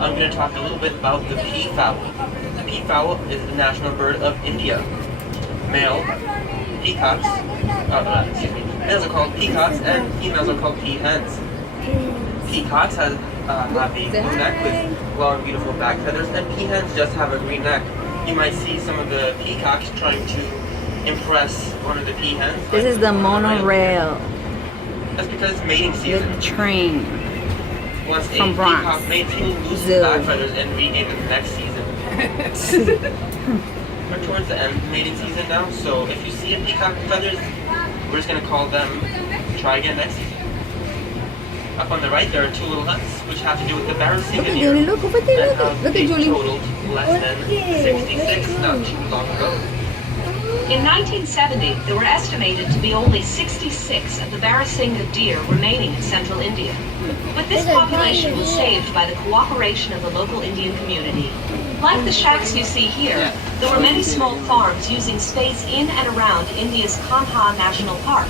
I'm going to talk a little bit about the peafowl. The peafowl is the national bird of India. Male peacocks, males are called peacocks and females are called peahens. Peacocks have a blue neck with long, beautiful back feathers, and peahens just have a green neck. You might see some of the peacocks trying to impress one of the peahens. This is the monorail. That's because it's mating season. The train. Once a From Bronx. peacock mates, he will lose Zoo. his back feathers and regain them next season. We're towards the end of mating season now, so if you see a peacock with feathers, we're just going to call them try again next season. Up on the right, there are two little huts, which have to do with the Barasingha Look at deer. Julie, look at And Look they at Julie. totaled less than 66 not too long ago. In 1970, there were estimated to be only 66 of the Barasingha deer remaining in central India. But this population was saved by the cooperation of the local Indian community. Like the shacks you see here, there were many small farms using space in and around India's Kanha National Park.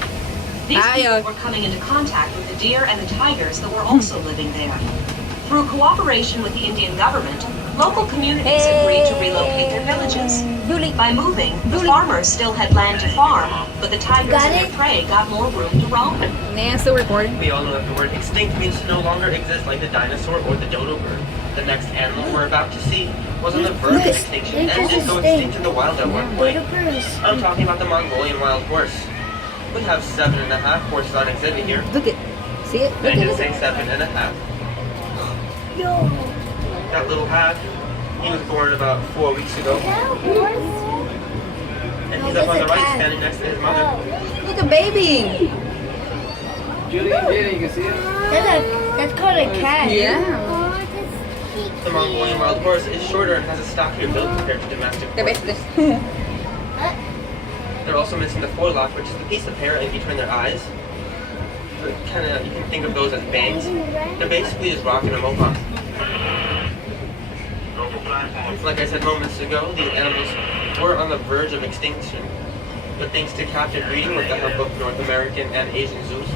These people were coming into contact with the deer and the tigers that were also living there. Through cooperation with the Indian government, local communities agreed to relocate their villages. By moving, the farmers still had land to farm, but the tigers and their prey got more room to roam. Man, still recording. We all know that the word extinct means to no longer exist, like the dinosaur or the dodo bird. The next animal we're about to see was on the verge of extinction and did go extinct in the wild at one point. I'm talking about the Mongolian wild horse. We have 7.5 horses on exhibit here. Look it. See it? And Look I did it. say 7.5. That little half, he was born about 4 weeks ago. And he's up on the right, standing next to his mother. Look at baby. Julie, you can see it? That's called a cat. Yeah. The Mongolian wild horse is shorter and has a stockier build compared to domestic ¿Te ves? horses. They're also missing the forelock, which is the piece of hair in between their eyes. Kinda, you can think of those as bangs. They're basically just rocking a mohawk. Like I said moments ago, these animals were on the verge of extinction. But thanks to captive breeding with the help of North American and Asian zoos,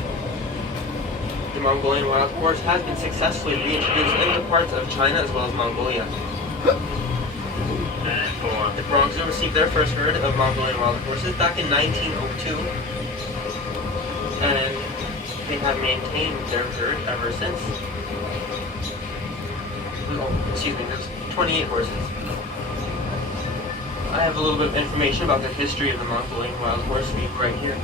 the Mongolian wild horse has been successfully reintroduced into parts of China as well as Mongolia. The Bronx Zoo received their first herd of Mongolian wild horses back in 1902, and they have maintained their herd ever since. Oh, excuse me, there's 28 horses. I have a little bit of information about the history of the Mongolian wild horse for you right here.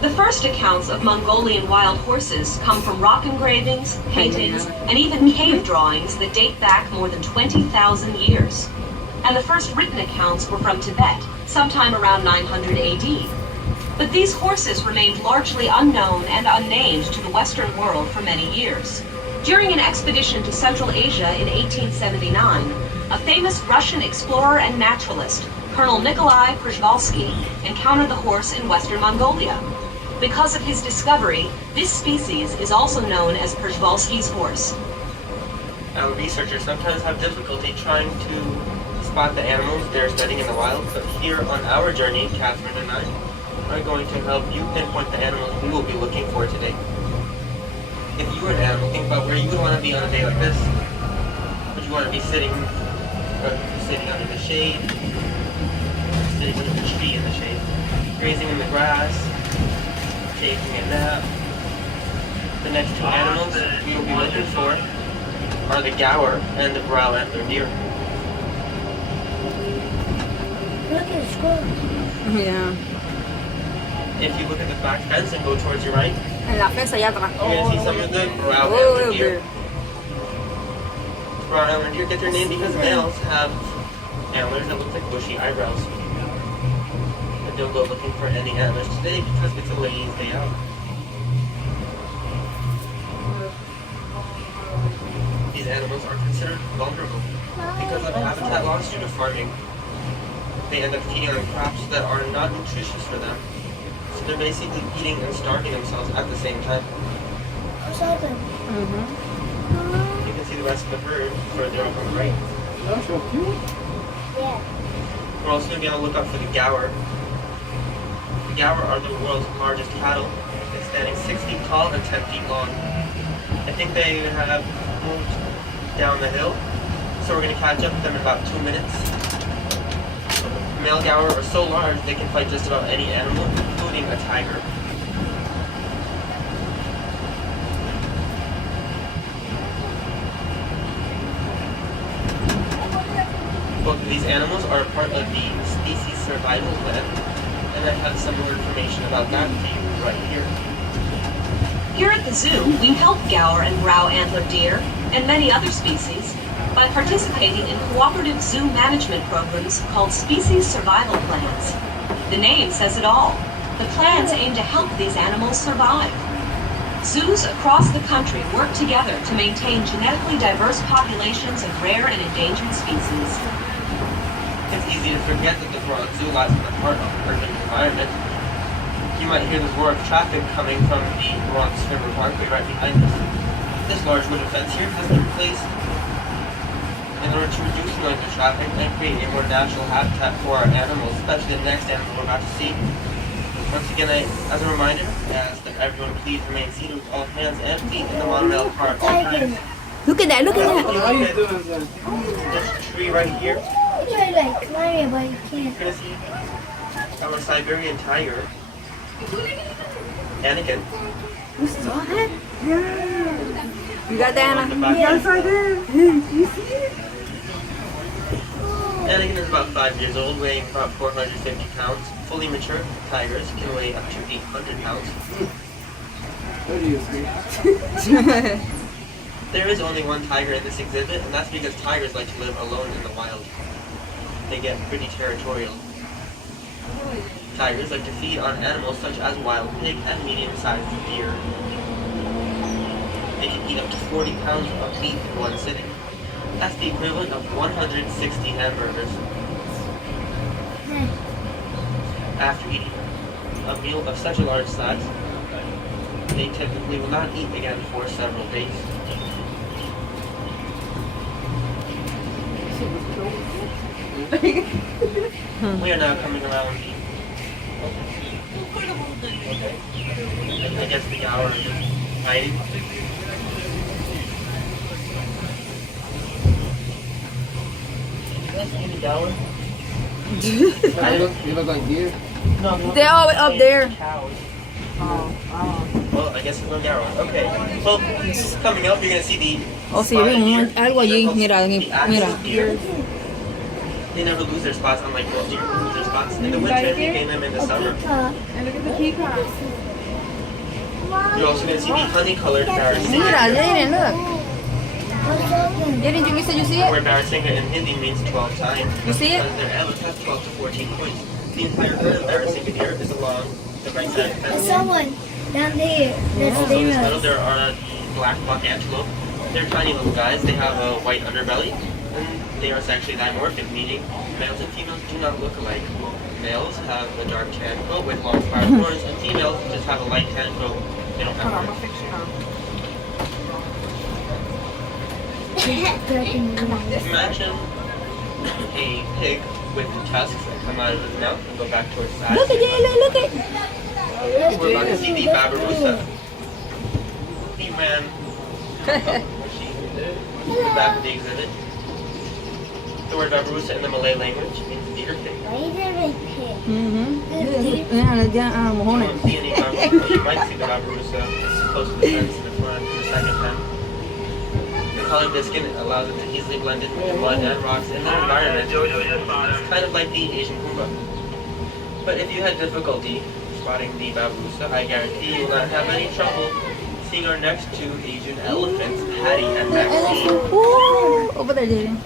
The first accounts of Mongolian wild horses come from rock engravings, paintings, and even cave drawings that date back more than 20,000 years. And the first written accounts were from Tibet, sometime around 900 AD. But these horses remained largely unknown and unnamed to the Western world for many years. During an expedition to Central Asia in 1879, a famous Russian explorer and naturalist, Colonel Nikolai Przhevalsky, encountered the horse in Western Mongolia. Because of his discovery, this species is also known as Przhevalsky's horse. Our researchers sometimes have difficulty trying to spot the animals they're studying in the wild, but here on our journey, Catherine and I are going to help you pinpoint the animals we will be looking for today. If you were an animal, think about where you would want to be on a day like this. Would you want to be sitting under the shade, sitting under the tree in the shade, grazing in the grass, taking a nap? The next two animals we will be looking for are the gaur and the brow antler deer. Look at the squirrel. Yeah. If you look at the back fence and go towards your right, En la fence allá atrás. you're going to see some of the brow Oh, antler deer. dear. Brown antler deer get their name because males have antlers that look like bushy eyebrows. But don't go looking for any antlers today because it's a ladies' day out. These animals are considered vulnerable because of habitat loss due to farming. They end up feeding on crops that are not nutritious for them. So they're basically eating and starving themselves at the same time. What's happening? Mm-hmm. You can see the rest of the herd further up on the right. That's so cute. Yeah. We're also going to be on the lookout for the gaur. The gaur are the world's largest cattle. They're standing 6 feet tall and 10 feet long. I think they have down the hill. So we're going to catch up with them in about 2 minutes. Male gaur are so large they can fight just about any animal, including a tiger. Both of these animals are a part of the species survival plan, and I have some more information about that for you right here. Here at the zoo, we help gaur and brow antler deer and many other species by participating in cooperative zoo management programs called species survival plans. The name says it all. The plans aim to help these animals survive. Zoos across the country work together to maintain genetically diverse populations of rare and endangered species. It's easy to forget that the Toronto Zoo lies in the heart of an urban environment. You might hear the roar of traffic coming from the Toronto River Parkway right behind us. This large wooden fence here has been placed in order to reduce noise of traffic and create a more natural habitat for our animals, especially the next animal we're about to see. Once again, as a reminder, I ask that everyone please remain seated with all hands and feet in the monorail car at all times. Look at that, look at that. How you doing, son? This tree right here, You try to like climb it, but you can't. you're gonna see our Siberian tiger, Anakin. You saw that? You got that, on the Anna? back. Yes, I did. You see it? Anakin is about 5 years old, weighing about 450 pounds. Fully mature tigers can weigh up to 800 pounds. What do you see? There is only one tiger in this exhibit, and that's because tigers like to live alone in the wild. They get pretty territorial. Tigers like to feed on animals such as wild pig and medium-sized deer. They can eat up to 40 pounds of meat in one sitting. That's the equivalent of 160 hamburgers. After eating a meal of such a large size, they typically will not eat again for several days. We are now coming around. Okay. I guess the hour is hiding. Hour? You look like deer. No, They're all up there. cows. Well, I guess it's no Yarrow. Okay. Well, coming up, you're gonna see the. Oh, sí, vi algo allí. Mira, mira. Deer. They never lose their spots, unlike real deer who lose their spots in the winter. We gain them in the summer. And look at the peacock. You're also gonna see the honey-colored barracinga. Mira, Jaden, look. Jaden, you see Where it? barracinga in Hindi means 12 times. You see it? Because their antlers have 12 to 14 points. The entire herd of barracinga deer is along the right side of the fence. Someone down there. That's Also in this meadow, famous. there are the black buck antelope. They're tiny little guys. They have a white underbelly, and they are sexually dimorphic, meaning males and females do not look alike. Males have a dark tan coat with long sparse horns, and females just have a light tan coat. They don't have horns. Imagine a pig with tusks that come out of his mouth and go back towards the Look at side. Jaden, look at. We're about to see the Babirusa. He ran the back of the exhibit. The word Babirusa in the Malay language means deer pig. Why is there a pig? Diyan, mojones. Don't see any Babirusa. You might see the Babirusa close to the fence in the front in the second pen. The color of the skin allows it to easily blend in with the mud and rocks in their environment. It's kind of like the Asian Puma. But if you had difficulty spotting the Babirusa, I guarantee you will not have any trouble seeing our next two Asian elephants, Hattie and Maxine. Ooh, over there, Jaden.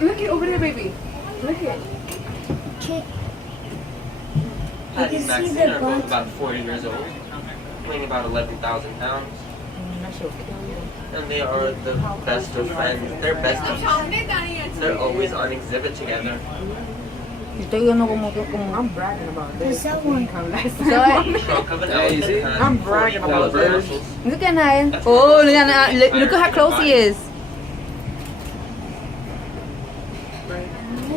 Look it over there, baby. Look it. Hattie and You can see Maxine the are both butt. about 40 years old, weighing about 11,000 pounds. And they are the best of friends. They're besties. They're always on exhibit together. Estoy viendo como. I'm bragging about this. There's someone. Come last So, Trunk of an Yeah, you see? elephant I'm has bragging 40,000 about birds. muscles. look at Nile. Oh, look at how close he is.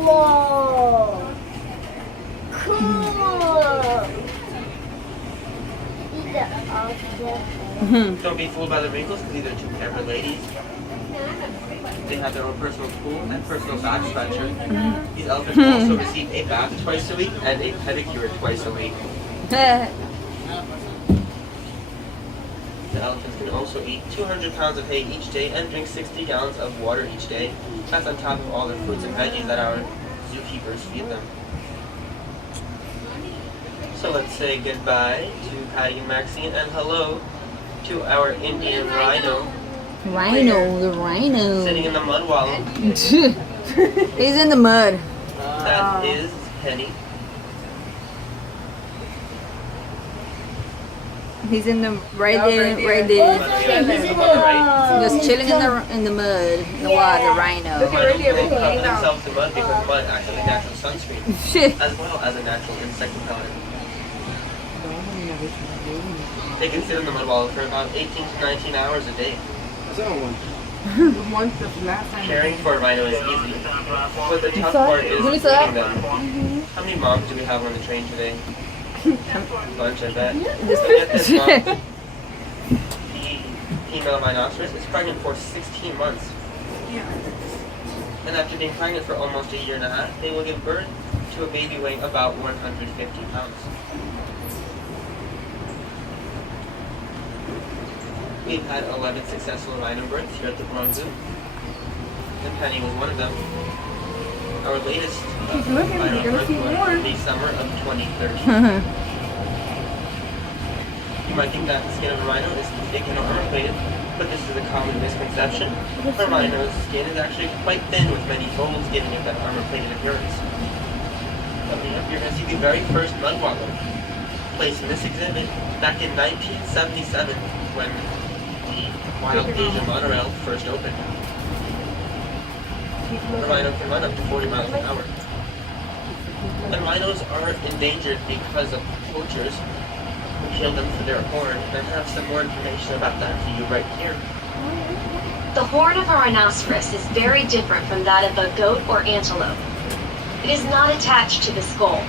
Whoa. Cool. Eat the object. Don't be fooled by the wrinkles because these are two camera ladies. They have their own personal pool and personal back scratcher. These elephants also receive a bath twice a week and a pedicure twice a week. The elephants can also eat 200 pounds of hay each day and drink 60 gallons of water each day. That's on top of all the fruits and veggies that our zookeepers feed them. So let's say goodbye to Patty and Maxine and hello to our Indian rhino Rhino, the rhino. sitting in the mud wallow. He's in the mud. That is Penny. He's in the right there. Right? Just chilling in the mud, in the water. Rhino. Rhinos will cover themselves in mud because mud acts as a natural sunscreen, Shit. as well as a natural insect repellent. They can sit in the mud wallow for about 18 to 19 hours a day. I saw one. Once the last time. Caring for a rhino is easy, but the tough part is feeding them. How many moms do we have on the train today? Bunch, I bet. So get this, mom. The female rhinoceros is pregnant for 16 months. And after being pregnant for almost a year and a half, they will give birth to a baby weighing about 150 pounds. We've had 11 successful rhino births here at the Bronx Zoo, and Penny was one of them. Our latest rhino birth was in the summer of 2013. You might think that the skin of a rhino is thick and armor-plated, but this is a common misconception. A rhino's skin is actually quite thin with many folds, giving it that armor-plated appearance. Coming up, you're going to see the very first mud wallow placed in this exhibit back in 1977 when the Wild Asia monorail first opened. A rhino can run up to 40 miles an hour. And rhinos are endangered because of poachers who kill them for their horn, and I have some more information about that for you right here. The horn of a rhinoceros is very different from that of a goat or antelope. It is not attached to the skull.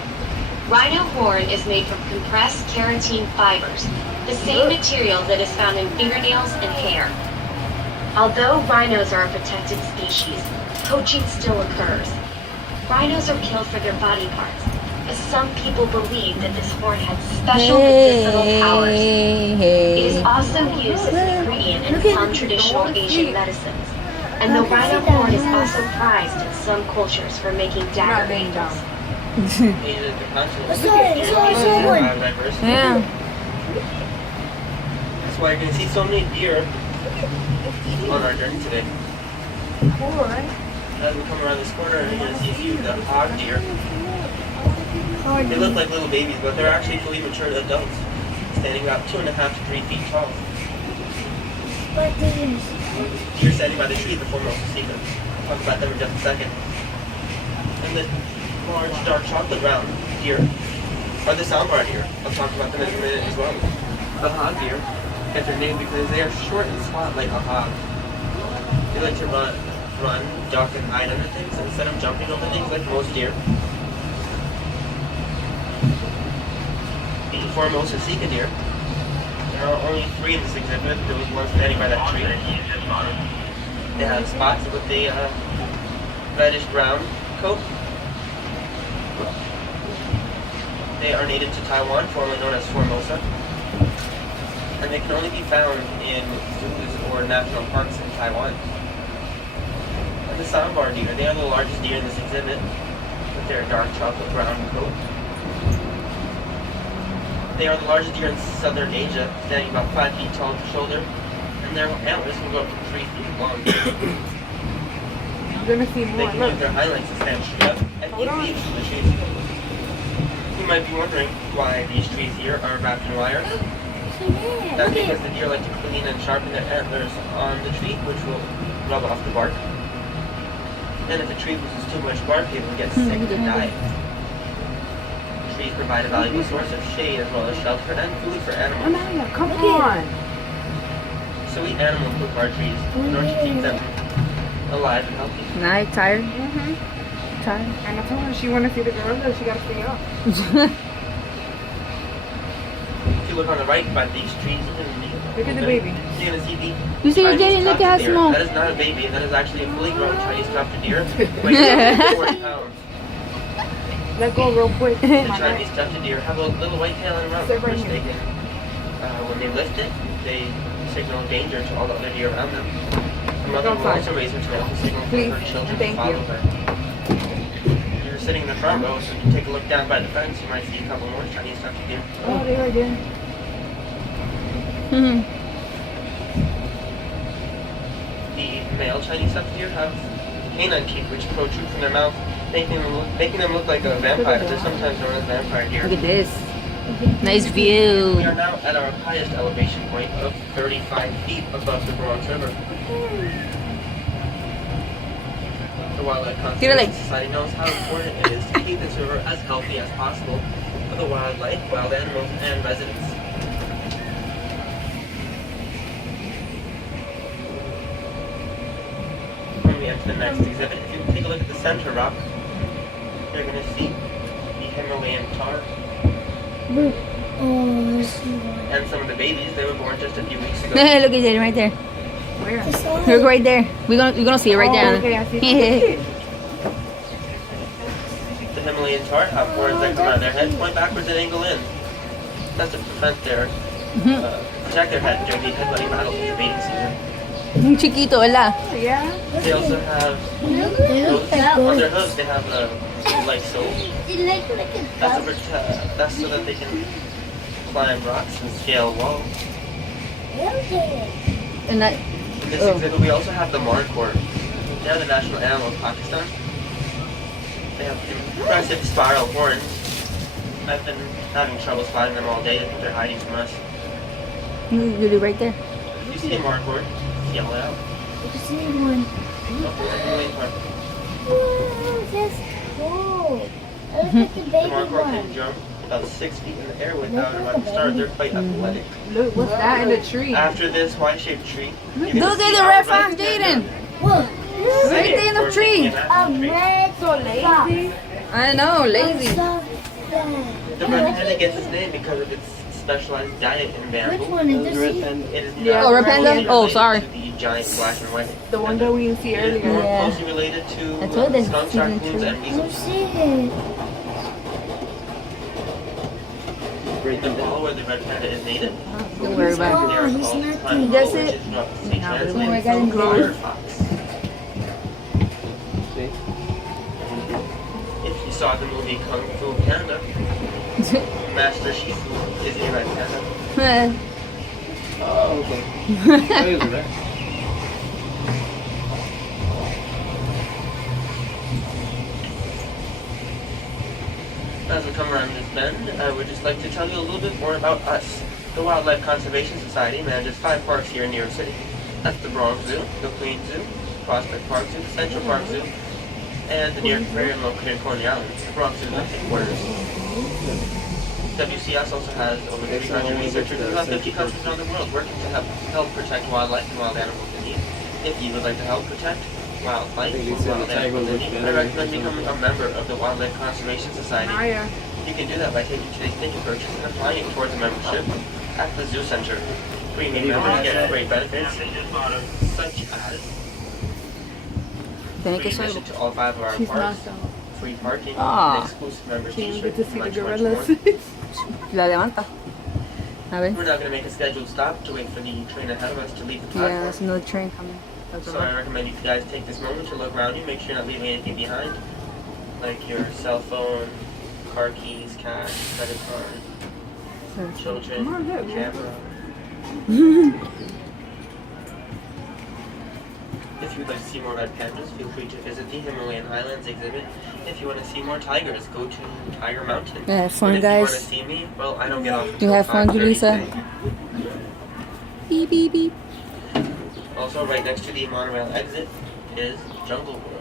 Rhino horn is made from compressed keratin fibers, the same material that is found in fingernails and hair. Although rhinos are a protected species, poaching still occurs. Rhinos are killed for their body parts, as some people believe that this horn has special medicinal powers. It is also used as an ingredient in some traditional Asian medicines, and the rhino horn is also prized in some cultures for making dagger handles. Asia to continent. Yeah. That's why you're going to see so many deer on our journey today. As we come around this corner, you're going to see a few of the hog deer. They look like little babies, but they're actually fully mature adults, standing about 2.5 to 3 feet tall. Deer standing by the tree is the foremost to see them. I'll talk about them in just a second. And the large dark chocolate brown deer are the sambar deer. I'll talk about them in a minute as well. The hog deer get their name because they are short and squat like a hog. They like to run, duck, and hide under things instead of jumping over things like most deer. The foremost is Sika deer. There are only 3 in this exhibit. There was one standing by that tree. They have spots with a reddish-brown coat. They are native to Taiwan, formerly known as Formosa. And they can only be found in zoos or national parks in Taiwan. And the sambar deer, they are the largest deer in this exhibit, with their dark chocolate brown coat. They are the largest deer in southern Asia, standing about 5 feet tall at the shoulder, and their antlers can go up to 3 feet long. I'm gonna see They more. can Look. use their hind legs to stand straight up and eat leaves from the trees. You might be wondering why these trees here are wrapped in wire. That's because the deer like to clean and sharpen their antlers on the tree, which will rub off the bark. And if a tree loses too much bark, it will get sick and die. Trees provide a valuable source of shade as well as shelter and food for animals. Amanda, come on. So we animals poop our trees in order to keep them alive and healthy. Now you tired? Tired? And I told her she wanted to see the gorilla, she gotta stay up. If you look on the right by these trees, you can Look at the baby. You're gonna see the You see, you're Chinese getting, look tuft at how deer. small. That is not a baby. That is actually a fully grown Chinese tufted deer. Weighing 40 pounds. Let go real quick. The Chinese tufted deer have a little white tail and rump, Sit right which here. they can, when they lift it, they signal danger to all the other deer around them. A mother will also raise her tail to signal for Please. her children to Thank follow you. her. You're sitting in the front row, so if you take a look down by the fence, you might see a couple more Chinese tufted deer. Oh, they right there. Mhm. The male Chinese tufted deer have canine teeth which protrude from their mouth, making them look like a vampire. They're sometimes known as vampire deer. Look at this. Nice We view. are now at our highest elevation point of 35 feet above the Bronx River. The Wildlife Conservation Society knows how important it is to keep this river as healthy as possible for the wildlife, wild animals, and residents. When we enter the next exhibit, if you take a look at the center rock, you're going to see the Himalayan tar. Oh, this one. And some of the babies, they were born just a few weeks ago. Look at it right there. Where? This one. Look right there. We're gonna see it right Oh, there. okay, I see. The Himalayan tar have horns that come out of their heads, point backwards and angle in. That's to prevent their, protect their head during the headbutting battles in the mating season. Chiquito, wala. Yeah. They also have They look hooves. like On their goats. hooves, they have like soles. They look like a That's, to goat. that's so that they can climb rocks and scale walls. And that, In this Oh. exhibit, we also have the markhor. They are the national animal of Pakistan. They have impressive spiral horns. I've been having trouble spotting them all day. I think they're hiding from us. really right there. If you see a markhor, yell it out. You see one. Oh, Himalayan tar. Whoa, that's cool. Look at the The baby markhor can one. jump about 6 feet in the air without a running start. They're quite athletic. Look, what's that in the tree? After this Y-shaped tree, you're gonna Look see at the our red red farm, panda. Jaden. Whoa. Right there in the Or tree. taking A an apple tree. red So lazy. I know, lazy. The red panda gets its name because of its specialized diet in bamboo. Which one is The this? red panda. It is Yeah. not Oh, red panda? closely Oh, related sorry. to the giant black and white. The one that we didn't see It is earlier. more Yeah. closely related to I told them skunks, season raccoons, two. and Oh, weasels. shit. In Nepal, where the red panda is native, Don't worry about they it. are he's called nothing. honey, That's which it. is roughly Oh my translated God, to I'm fire fox. See? If you saw the movie Kung Fu Panda, Master Shifu is a red panda. Oh, okay. That is red. As we come around this bend, I would just like to tell you a little bit more about us. The Wildlife Conservation Society manages 5 parks here in New York City. That's the Bronx Zoo, the Queens Zoo, Prospect Park Zoo, Central Park Zoo, and the New York Aquarium located in Coney Island. The Bronx Zoo is the headquarters. WCS also has over 300 researchers in about 50 countries around the world working to help protect wildlife and wild animals in need. If you would like to help protect wildlife I think they or said wild the tag animals was in need, I better. recommend becoming a member of the Wildlife Conservation Society. Maya. You can do that by taking today's ticket purchase and applying it towards a membership at the Zoo Center. Premium members get great benefits, such as Tiene free que ser. admission to all 5 of our She's parks, not so. free parking, Ah. and exclusive member Can't t-shirts, get to and see the much, much gorillas. more. La levanta. A ver. We're now going to make a scheduled stop to wait for the train ahead of us to leave the Yeah, platform. there's another train coming. So I recommend you guys take this moment to look around you, make sure you're not leaving anything behind, like your cell phone, car keys, cash, credit card, children, Come on, look. camera. If you'd like to see more red pandas, feel free to visit the Himalayan Highlands exhibit. If you want to see more tigers, go to Tiger Mountain. Yeah, have fun, But if you want to guys. see me, well, I don't get off You until have fun, 5:30 Julissa? today. Beep, beep, beep. Also, right next to the monorail exit is Jungle World.